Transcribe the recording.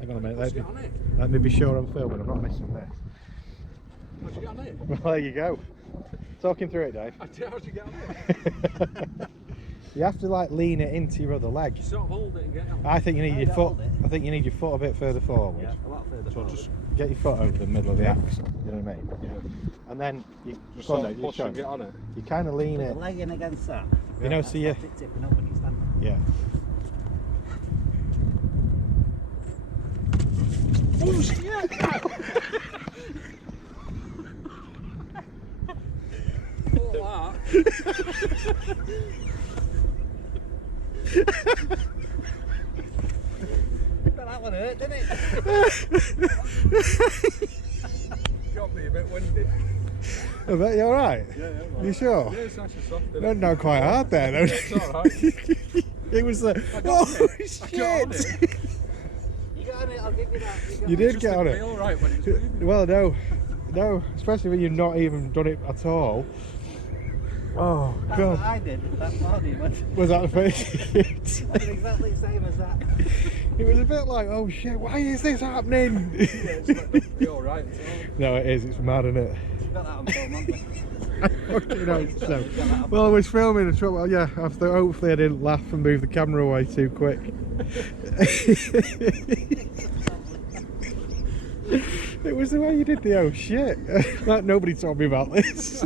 Hang on a minute, let me be sure I'm filming, I'm not missing this. How'd you get on it? Well, there you go. Talking through it, Dave. How'd you get on it? You have to like lean it into your other leg. You sort of hold it and get on. I think you need your foot. I think you need your foot a bit further forward. Yeah, a lot further forward. Just get your foot over the middle of the axle. You know what I mean? Yeah. And then you Just go on, sort of Dave, push and get on it. You kind of lean it. Leg in against that. You know, so you. It tipping up when you stand there. Yeah. Oh shit! Oh, That one hurt, didn't it? got me a bit winded. I bet you're alright. Yeah, You sure? Yeah, it's actually soft. No, no, quite hard there. No. It's alright. It was the. I got Oh on it. shit! I got on it. You got on it, I'll give you that. You did Just get on didn't it. feel right when it was moving. Well, no, especially when you've not even done it at all. Oh That's god. what I did that morning. Was that the face? I did exactly the same as that. It was a bit like, oh shit, why is this happening? Yeah, it's not be alright at all. No, it is. It's mad, isn't it? You've got that on film, haven't you? Fucking hope so. Well, I was filming the trouble. Yeah, after hopefully I didn't laugh and move the camera away too quick. It was the way you did the oh shit. Like nobody told me about this.